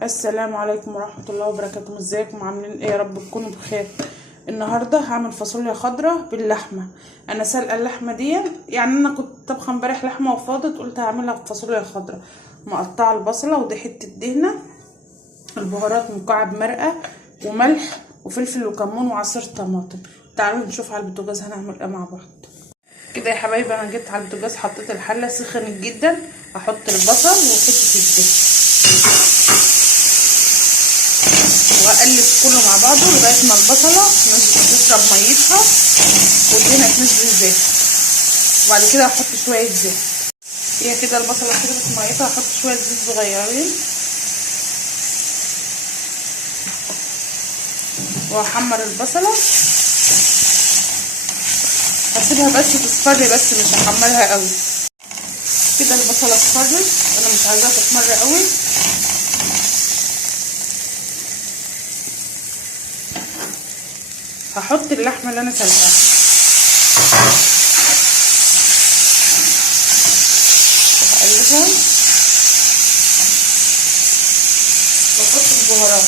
السلام عليكم ورحمة الله وبركاته. ازيكم عاملين ايه؟ يا رب تكونوا بخير. النهارده هعمل فاصوليا خضراء باللحمه. انا سلقه اللحمه دي، يعني انا كنت طبخه امبارح لحمه وفاضت، قلت هعملها بفاصوليا خضراء. مقطعه البصله ودي حته دهنه، البهارات مكعب مرقه وملح وفلفل وكمون وعصير طماطم. تعالوا نشوف على البوتاجاز هنعمل ايه مع بعض. كده يا حبايبي انا جيت على البوتاجاز، حطيت الحله سخنت جدا، هحط البصل وحته الدهن واقلب كله مع بعضه لغايه ما البصله تشرب ميتها والدهنه تنزل زيت. وبعد كده هحط شويه زيت. هي كده البصله شربت ميتها، هحط شويه زيت صغيرين واحمر البصله. هسيبها بس تصفر، بس مش هحمرها قوي. كده البصله اصفرت، انا مش عايزاها تحمر قوي. هحط اللحمه اللي انا سلقاها واقلبها واحط البهارات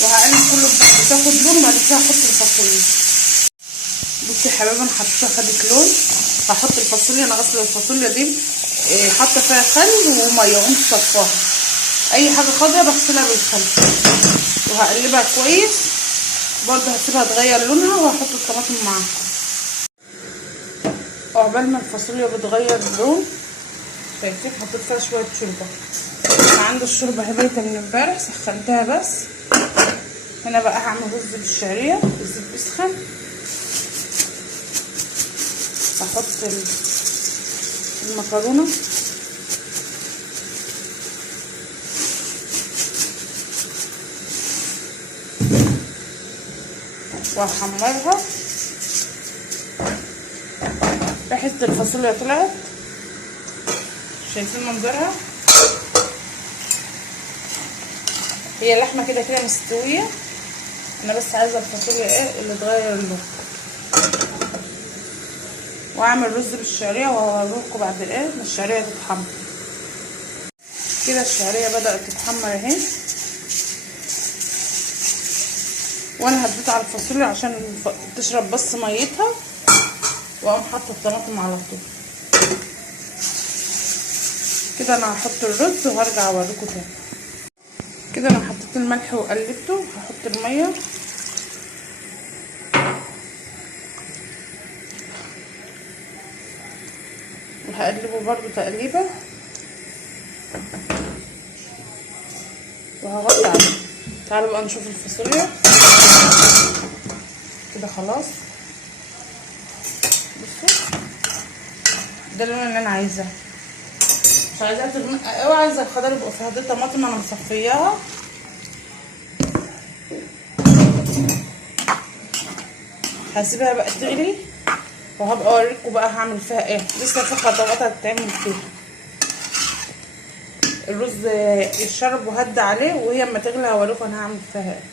وهقلب كله ببعض تاخد لون. بعد كده هحط الفاصوليا. بصي يا حبايبي انا حطيتها خدت لون. هحط الفاصوليا، انا غسله الفاصوليا دي حاطه فيها خل وميه وقمت صفاها. اي حاجه خضراء بغسلها بالخل وهقلبها كويس. برضه هسيبها تغير لونها وهحط الطماطم معاها. عقبال ما الفاصوليا بتغير اللون، شايفين حطيت فيها شويه شوربه. انا عندي الشوربه هبيتها من امبارح سخنتها بس. هنا بقى هعمل رز بالشعريه، الزيت بيسخن. هحط المكرونه وهحمرها. ريحه الفاصوليا طلعت، شايفين منظرها. هي اللحمه كده كده مستويه، انا بس عايزه الفاصوليا ايه اللي تغير اللون. واعمل رز بالشعريه وهوريكم بعد ايه ما الشعريه تتحمر. كده الشعريه بدات تتحمر اهي، وانا هديت على الفاصوليا عشان تشرب بس ميتها، واقوم حاطه الطماطم على طول. كده انا هحط الرز وهرجع اوريكم تاني. كده انا حطيت الملح وقلبته، هحط الميه وهقلبه برضو تقليبه وهغطي عليه. تعالوا بقى نشوف الفاصوليا. كده خلاص، بصوا ده اللون اللي انا عايزاه. مش عايزاها تغمق قوي، عايزه الخضار يبقى فيها. دي طماطم انا مصفياها، هسيبها بقى تغلي وهبقى اوريكم بقى هعمل فيها ايه. لسه في خطوات هتتعمل فيها. الرز يتشرب وهدي عليه، وهي اما تغلي هوريكم انا هعمل فيها ايه.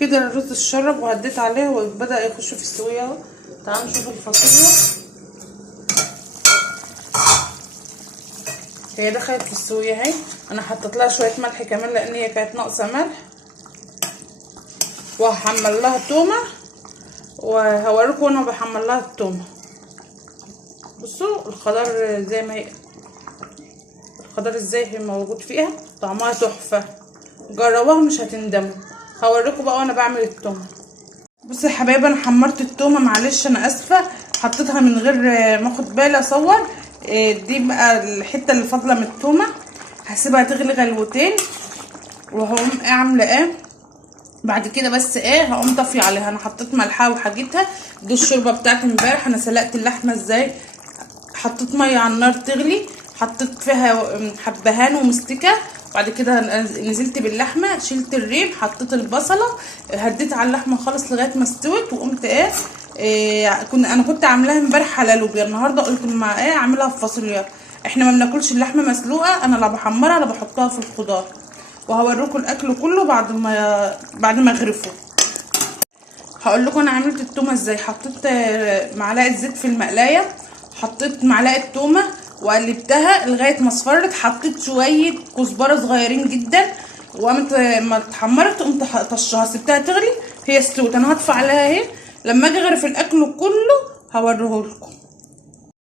كده الرز اتشرب وهديت عليه وبدا يخش في السويه اهو. تعالوا نشوف الفاصوليا. هي دخلت في السويه اهي. انا حطيت لها شويه ملح كمان لان هي كانت ناقصه ملح. وهحمر لها تومه وهوريكم وانا بحمر لها التومه. بصوا الخضار زي ما هي، الخضار ازاي هي موجود فيها، طعمها تحفه. جربوها مش هتندموا. هوريكم بقى وانا بعمل التومه. بصوا يا حبايبي انا حمرت التومه، معلش انا اسفه حطيتها من غير ما اخد بالي اصور. دي بقى الحته اللي فاضله من التومه. هسيبها تغلي غلوتين وهقوم عامله ايه بعد كده. بس ايه هقوم طافيه عليها. انا حطيت ملحها وحاجتها. دي الشوربه بتاعت امبارح. انا سلقت اللحمه ازاي، حطيت ميه على النار تغلي، حطيت فيها حبهان ومستكه. بعد كده نزلت باللحمه، شلت الريم، حطيت البصله، هديت على اللحمه خالص لغايه ما استوت. وقمت انا كنت عاملاها امبارح على لوبيا، النهارده قلت ما اعملها في فاصوليا. احنا ما بناكلش اللحمه مسلوقه، انا لا بحمرها لا بحطها في الخضار. وهوريكم الاكل كله بعد ما اغرفه. هقول لكم انا عملت التومه ازاي. حطيت معلقه زيت في المقلايه، حطيت معلقه تومه وقلبتها لغايه ما اصفرت. حطيت شويه كزبره صغيرين جدا، وقامت ما اتحمرت قمت طشها سبتها تغلي. هي استوت. انا هطفي عليها اهي، لما اجي اغرف الاكل كله هوريهولكم.